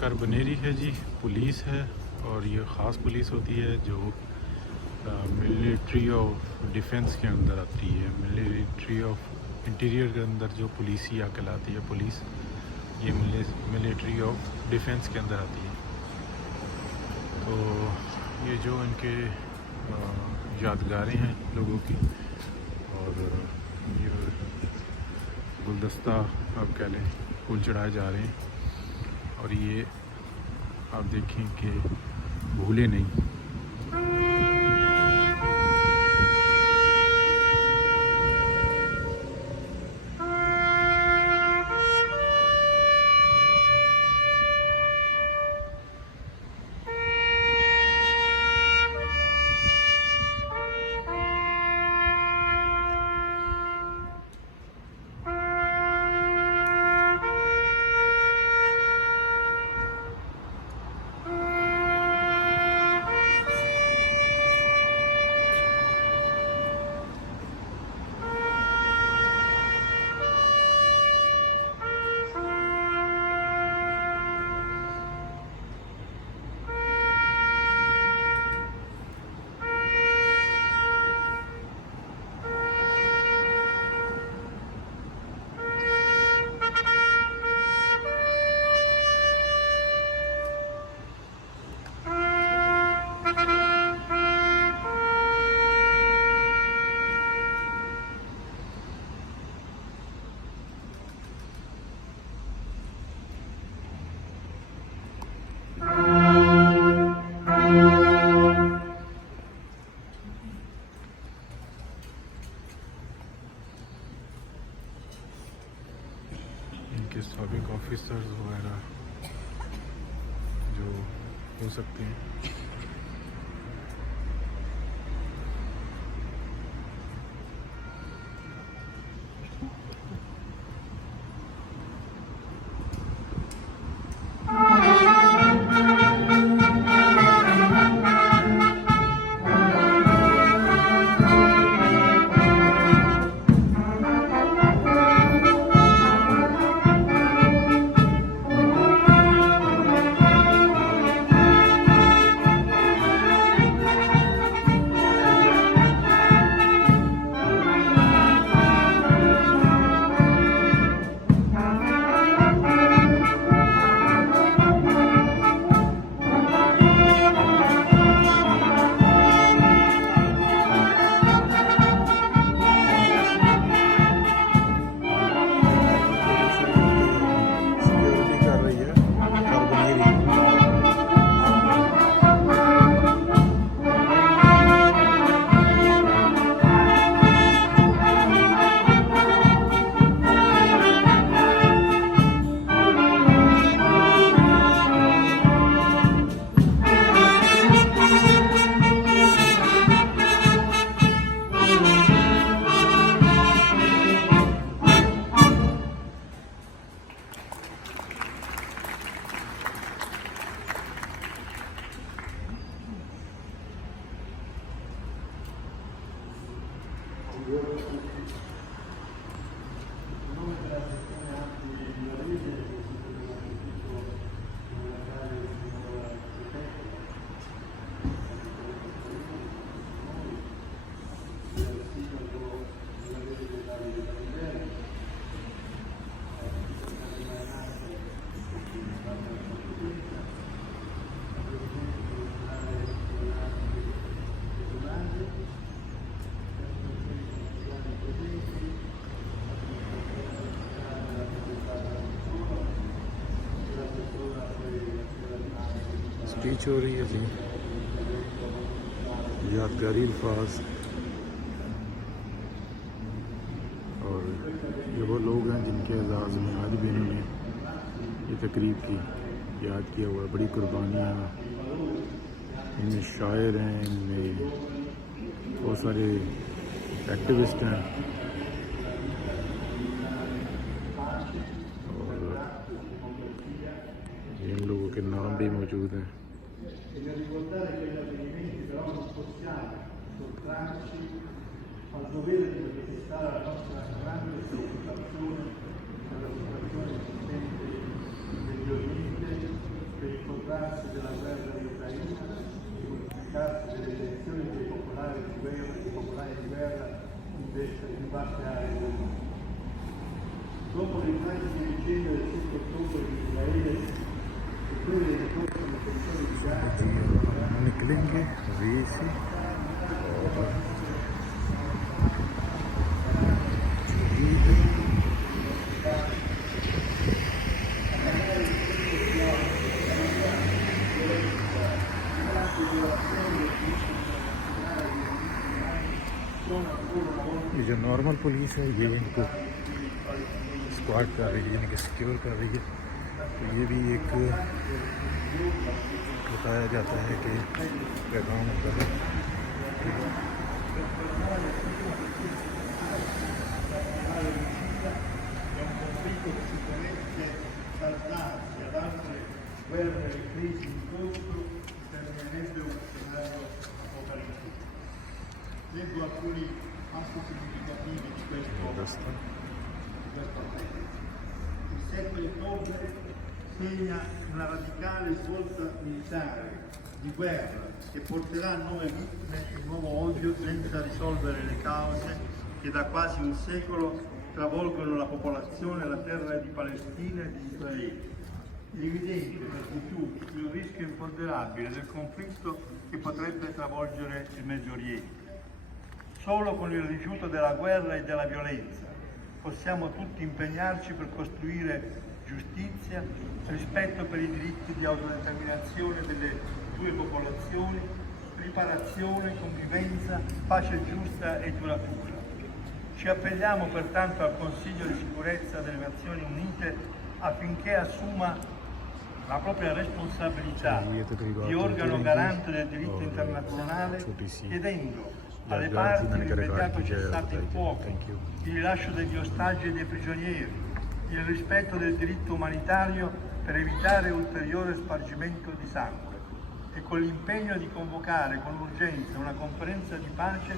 कार्बनेरी है जी, पुलिस है। और ये ख़ास पुलिस होती है जो मिलिट्री ऑफ डिफेंस के अंदर आती है। मिलिट्री ऑफ इंटीरियर के अंदर जो पुलिस ही कहलाती है पुलिस, ये मिलिट्री ऑफ डिफेंस के अंदर आती है। तो ये जो इनके यादगारें हैं लोगों की, और ये गुलदस्ता आप कह लें, फूल चढ़ाए जा रहे हैं। और ये आप देखें कि भूले नहीं। इनके साबिक ऑफिसर्स वगैरह जो हो सकते हैं। स्पीच हो रही है जी, यादगारी अल्फाज। और ये वो लोग हैं जिनके एजाज़ में आज भी इन्होंने ये तकरीब की याद किया हुआ। बड़ी कुर्बानियाँ, इनमें शायर हैं, इनमें बहुत सारे एक्टिविस्ट हैं, और इन लोगों के नाम भी मौजूद हैं। al dovere di manifestare la nostra grande preoccupazione per la situazione esistente in Medio Oriente vaste aree del mondo. Dopo le immagini vicende del 7 ottobre di Israele e quelle delle prossime tensioni di Gaza, निकलेंगे वे से और ये जो normal police है ये इनको स्क्वाड कर रही है, इनके सिक्योर कर रही है। तो ये भी एक बताया जाता है कि पैगाम होता है। guerre e crisi in corso determinerebbe un scenario apocalittico. Leggo alcuni passi significativi di questo appello. Il 7 ottobre segna una radicale svolta militare di guerra che porterà nuove vittime e nuovo odio senza risolvere le cause che da quasi un secolo travolgono la popolazione e la terra di Palestina e di Israele. È evidente per di più il rischio imponderabile del conflitto che potrebbe travolgere il Medio Oriente. Solo con il rifiuto della guerra e della violenza possiamo tutti impegnarci per costruire giustizia, rispetto per i diritti di autodeterminazione delle due popolazioni, riparazione, convivenza, pace giusta e duratura. Ci appelliamo pertanto al Consiglio di sicurezza delle Nazioni Unite affinché assuma la propria responsabilità di organo garante del diritto internazionale, chiedendo alle parti l'immediato cessate il fuoco, il rilascio degli ostaggi e dei prigionieri, il rispetto del diritto umanitario per evitare ulteriore spargimento di sangue e con l'impegno di convocare con urgenza una conferenza di pace